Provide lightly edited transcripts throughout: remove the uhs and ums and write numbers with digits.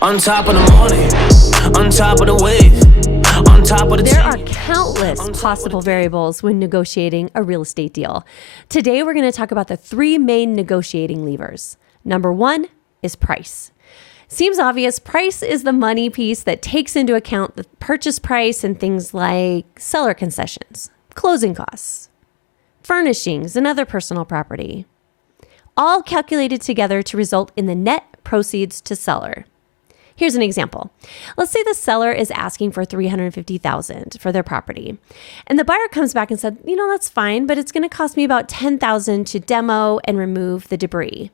On top of the morning, on top of the wave, on top of the There are countless possible variables when negotiating a real estate deal. Today, we're going to talk about the three main negotiating levers. Number one is price. Seems obvious, price is the money piece that takes into account the purchase price and things like seller concessions, closing costs, furnishings, and other personal property, all calculated together to result in the net proceeds to seller. Here's an example. Let's say the seller is asking for $350,000 for their property. And the buyer comes back and said, that's fine, but it's going to cost me about $10,000 to demo and remove the debris.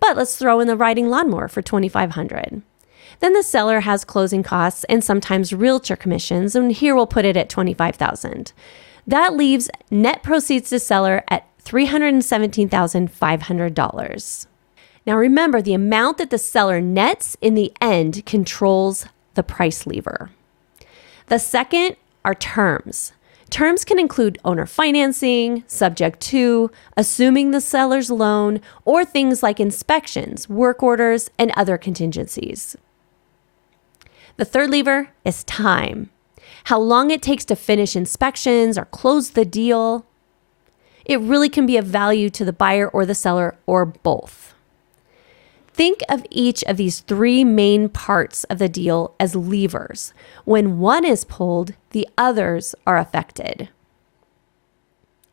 But let's throw in the riding lawnmower for $2,500. Then the seller has closing costs and sometimes realtor commissions, and here we'll put it at $25,000. That leaves net proceeds to seller at $317,500. Now remember, the amount that the seller nets in the end controls the price lever. The second are terms. Terms can include owner financing, subject to, assuming the seller's loan, or things like inspections, work orders, and other contingencies. The third lever is time. How long it takes to finish inspections or close the deal. It really can be of value to the buyer or the seller or both. Think of each of these three main parts of the deal as levers. When one is pulled, the others are affected.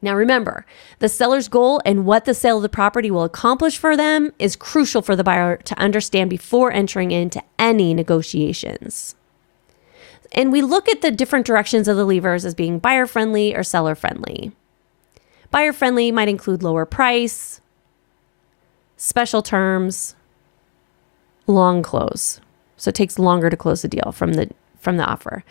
Now remember, the seller's goal and what the sale of the property will accomplish for them is crucial for the buyer to understand before entering into any negotiations. And we look at the different directions of the levers as being buyer-friendly or seller-friendly. Buyer-friendly might include lower price, special terms, long close. So it takes longer to close the deal from the offer.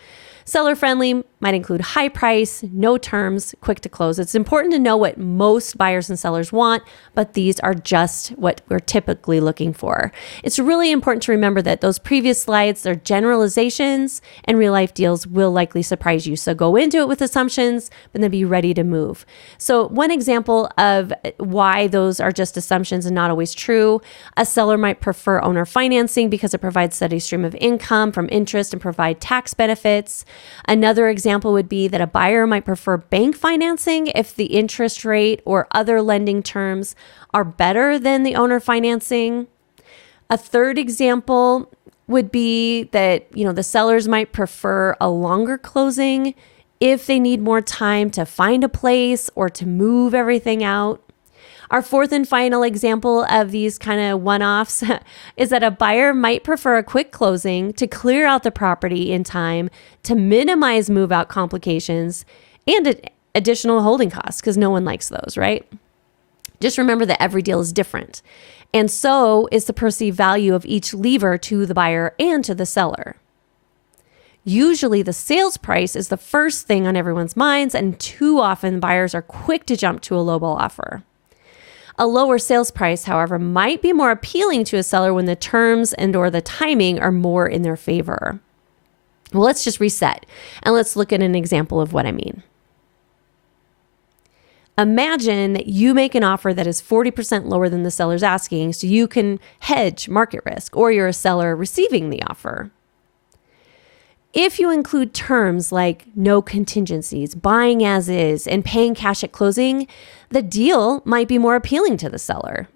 Seller friendly might include high price, no terms, quick to close. It's important to know what most buyers and sellers want, but these are just what we're typically looking for. It's really important to remember that those previous slides, they're generalizations, and real life deals will likely surprise you. So go into it with assumptions, but then be ready to move. So one example of why those are just assumptions and not always true, a seller might prefer owner financing because it provides steady stream of income from interest and provide tax benefits. Another example would be that a buyer might prefer bank financing if the interest rate or other lending terms are better than the owner financing. A third example would be that, the sellers might prefer a longer closing if they need more time to find a place or to move everything out. Our fourth and final example of these kind of one-offs is that a buyer might prefer a quick closing to clear out the property in time to minimize move-out complications and additional holding costs, because no one likes those, right? Just remember that every deal is different. And so is the perceived value of each lever to the buyer and to the seller. Usually the sales price is the first thing on everyone's minds, and too often buyers are quick to jump to a lowball offer. A lower sales price, however, might be more appealing to a seller when the terms and or the timing are more in their favor. Well, let's just reset and let's look at an example of what I mean. Imagine that you make an offer that is 40% lower than the seller's asking, so you can hedge market risk, or you're a seller receiving the offer. If you include terms like no contingencies, buying as is, and paying cash at closing, the deal might be more appealing to the seller.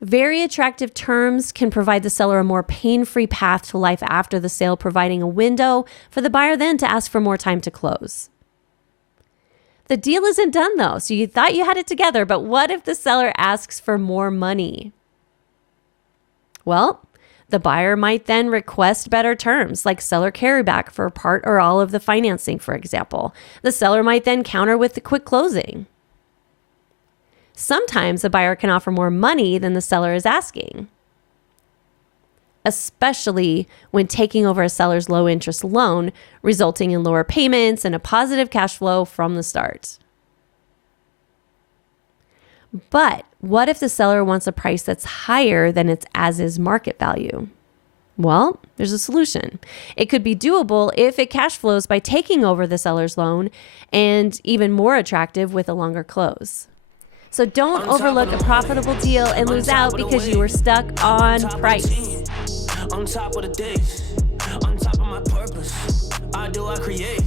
Very attractive terms can provide the seller a more pain-free path to life after the sale, providing a window for the buyer then to ask for more time to close. The deal isn't done though, so you thought you had it together, but what if the seller asks for more money? Well, the buyer might then request better terms, like seller carryback for part or all of the financing, for example. The seller might then counter with the quick closing. Sometimes the buyer can offer more money than the seller is asking, especially when taking over a seller's low interest loan, resulting in lower payments and a positive cash flow from the start. But what if the seller wants a price that's higher than its as-is market value? Well, there's a solution. It could be doable if it cash flows by taking over the seller's loan, and even more attractive with a longer close. So don't overlook a profitable deal and lose out because you were stuck on price. On top of the days, on top of my purpose. I do, I create.